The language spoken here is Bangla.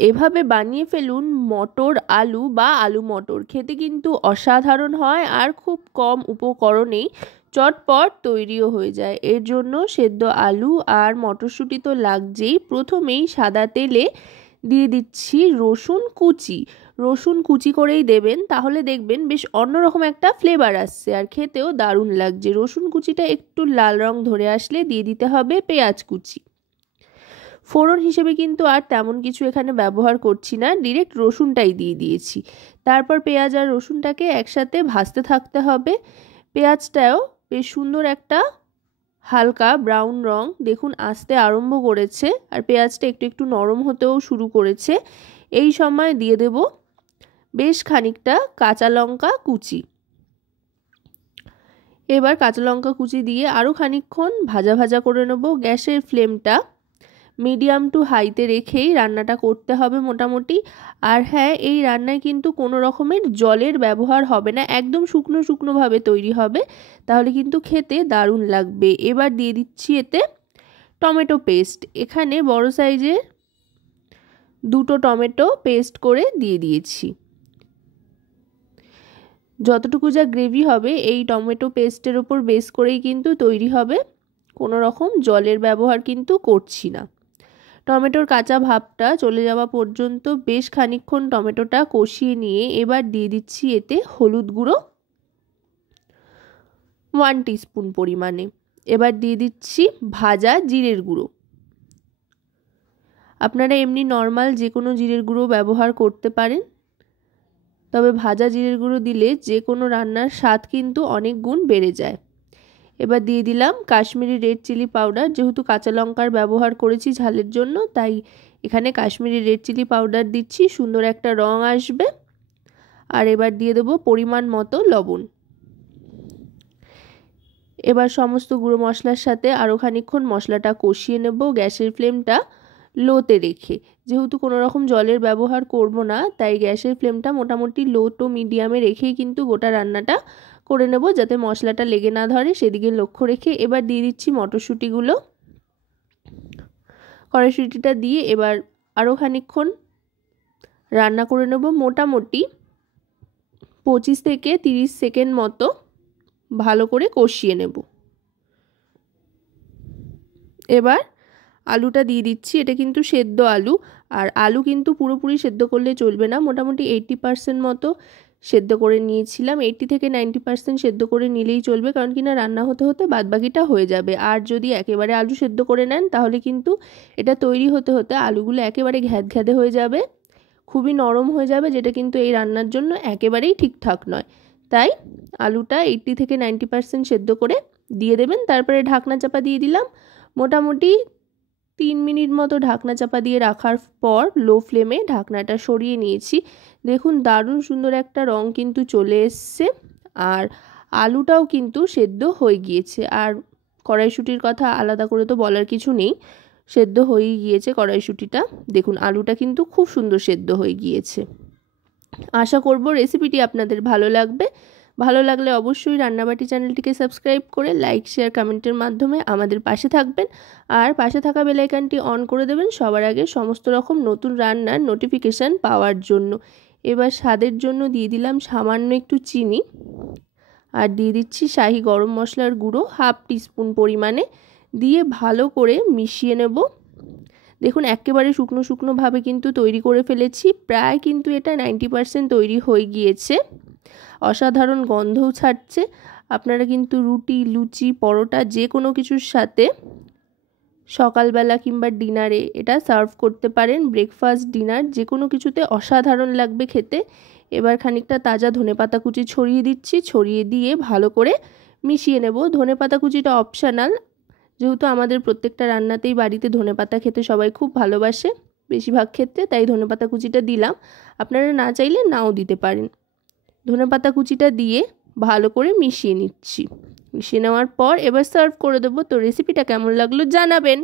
এভাবে বানিয়ে ফেলুন মটর আলু বা আলু মটর, খেতে কিন্তু অসাধারণ হয় আর খুব কম উপকরণেই চটপট তৈরিও হয়ে যায়। এর জন্য সেদ্ধ আলু আর মটরশুঁটি তো লাগছেই। প্রথমেই সাদা তেলে দিয়ে দিচ্ছি রসুন কুচি। রসুন কুচি করেই দেবেন, তাহলে দেখবেন বেশ অন্যরকম একটা ফ্লেভার আসছে আর খেতেও দারুণ লাগছে। রসুন কুচিটা একটু লাল রং ধরে আসলে দিয়ে দিতে হবে পেঁয়াজ কুচি। ফোড়ন হিসেবে কিন্তু আর তেমন কিছু এখানে ব্যবহার করছি না, ডিরেক্ট রসুনটাই দিয়ে দিয়েছি। তারপর পেঁয়াজ আর রসুনটাকে একসাথে ভাজতে থাকতে হবে। পেঁয়াজটাও বেশ সুন্দর একটা হালকা ব্রাউন রং দেখুন আসতে আরম্ভ করেছে আর পেঁয়াজটা একটু একটু নরম হতেও শুরু করেছে। এই সময় দিয়ে দেব বেশ খানিকটা কাঁচা লঙ্কা কুচি। এবার কাঁচা লঙ্কা কুচি দিয়ে আরও খানিকক্ষণ ভাজা ভাজা করে নেব। গ্যাসের ফ্লেমটা মিডিয়াম টু হাইতে রেখেই রান্নাটা করতে হবে মোটামুটি। আর হ্যাঁ, এই রান্নায় কিন্তু কোনো রকমের জলের ব্যবহার হবে না, একদম শুকনো শুকনোভাবে তৈরি হবে, তাহলে কিন্তু খেতে দারুণ লাগবে। এবার দিয়ে দিচ্ছি এতে টমেটো পেস্ট। এখানে বড় সাইজের 2টো টমেটো পেস্ট করে দিয়ে দিয়েছি। যতটুকু যা গ্রেভি হবে এই টমেটো পেস্টের ওপর বেস করেই কিন্তু তৈরি হবে, কোনো রকম জলের ব্যবহার কিন্তু করছি না। টমেটোর কাঁচা ভাবটা চলে যাওয়া পর্যন্ত বেশ খানিকক্ষণ টমেটোটা কষিয়ে নিয়ে এবার দিয়ে দিচ্ছি এতে হলুদ গুঁড়ো 1 টিস্পুন পরিমাণে। এবার দিয়ে দিচ্ছি ভাজা জিরের গুঁড়ো। আপনারা এমনি নর্মাল যে কোনো জিরের গুঁড়ো ব্যবহার করতে পারেন, তবে ভাজা জিরের গুঁড়ো দিলে যে কোনো রান্নার স্বাদ কিন্তু অনেক গুণ বেড়ে যায়। এবার দিয়ে দিলাম কাশ্মীরি রেড চিলি পাউডার। যেহেতু কাঁচা লঙ্কার ব্যবহার করেছি ঝালের জন্য, তাই এখানে কাশ্মীরি রেড চিলি পাউডার দিচ্ছি, সুন্দর একটা রং আসবে। আর এবার দিয়ে দেবো পরিমাণ মতো লবণ। এবার সমস্ত গুঁড়ো মশলার সাথে আরও খানিকক্ষণ মশলাটা কষিয়ে নেব গ্যাসের ফ্লেমটা লোতে রেখে। যেহেতু কোনো রকম জলের ব্যবহার করব না, তাই গ্যাসের ফ্লেমটা মোটামুটি লো টু মিডিয়ামে রেখেই কিন্তু গোটা রান্নাটা করে নেব, যাতে মশলাটা লেগে না ধরে সেদিকে লক্ষ্য রেখে। এবার দিয়ে দিচ্ছি মটরশুঁটিগুলো। কড়াইশুঁটিটা দিয়ে এবার আরও খানিকক্ষণ রান্না করে নেব, মোটামুটি 25 থেকে 30 সেকেন্ড মতো ভালো করে কষিয়ে নেব। এবার আলুটা দিয়ে দিচ্ছি। এটা কিন্তু সেদ্ধ আলু, আর আলু কিন্তু পুরোপুরি সেদ্ধ করলে চলবে না, মোটামুটি 80% মতো সেদ্ধ করে নিয়েছিলাম। 80 থেকে 90% সেদ্ধ করে নিলেই চলবে, কারণ কিনা রান্না হতে হতে বাদবাকিটা হয়ে যাবে। আর যদি একেবারে আলু সেদ্ধ করে নেন তাহলে কিন্তু এটা তৈরি হতে হতে আলুগুলো একেবারে ঘ্যাদঘ্যাদে হয়ে যাবে, খুবই নরম হয়ে যাবে, যেটা কিন্তু এই রান্নার জন্য একেবারেই ঠিকঠাক নয়। তাই আলুটা 80 থেকে 90% সেদ্ধ করে দিয়ে দেবেন। তারপরে ঢাকনা চাপা দিয়ে দিলাম। মোটামুটি 3 মিনিট মতো ঢাকনা চাপা দিয়ে রাখার পর লো ফ্লেমে ঢাকনাটা সরিয়ে নিয়েছি। দেখুন দারুণ সুন্দর একটা রং কিন্তু চলে এসছে, আর আলুটাও কিন্তু সেদ্ধ হয়ে গিয়েছে। আর কড়াইশুঁটির কথা আলাদা করে তো বলার কিছু নেই, সেদ্ধ হয়ে গিয়েছে কড়াইশুঁটিটা। দেখুন আলুটা কিন্তু খুব সুন্দর সেদ্ধ হয়ে গিয়েছে। আশা করব রেসিপিটি আপনাদের ভালো লাগবে। ভালো লাগলে অবশ্যই রান্নাবাটি চ্যানেলটিকে সাবস্ক্রাইব করে লাইক শেয়ার কমেন্টের মাধ্যমে আমাদের পাশে থাকবেন, আর পাশে থাকা বেল আইকনটি অন করে দেবেন সবার আগে সমস্ত রকম নতুন রান্নার নোটিফিকেশান পাওয়ার জন্য। এবার স্বাদের জন্য দিয়ে দিলাম সামান্য একটু চিনি, আর দিয়ে দিচ্ছি শাহি গরম মশলার গুঁড়ো 1/2 টিস্পুন পরিমাণে, দিয়ে ভালো করে মিশিয়ে নেব। দেখুন একেবারে শুকনো শুকনোভাবে কিন্তু তৈরি করে ফেলেছি, প্রায় কিন্তু এটা 90% তৈরি হয়ে গিয়েছে। অসাধারণ গন্ধও ছাড়ছে। আপনারা কিন্তু রুটি, লুচি, পরোটা যে কোনো কিছুর সাথে সকালবেলা কিংবা ডিনারে এটা সার্ভ করতে পারেন। ব্রেকফাস্ট, ডিনার যে কোনো কিছুতে অসাধারণ লাগবে খেতে। এবার খানিকটা তাজা ধনেপাতা কুচি ছড়িয়ে দিচ্ছি, ছড়িয়ে দিয়ে ভালো করে মিশিয়ে নেব। ধনেপাতা কুচিটা অপশনাল, যেহেতু আমাদের প্রত্যেকটা রান্নাতেই বাড়িতে ধনেপাতা খেতে সবাই খুব ভালোবাসে বেশিরভাগ ক্ষেত্রে, তাই ধনেপাতা কুচিটা দিলাম। আপনারা না চাইলে নাও দিতে পারেন। ধনেপাতা কুচিটা দিয়ে ভালো করে মিশিয়ে নিচ্ছি। মিশিয়ে নেওয়ার পর এবার সার্ভ করে দেবো। তো রেসিপিটা কেমন লাগলো জানাবেন।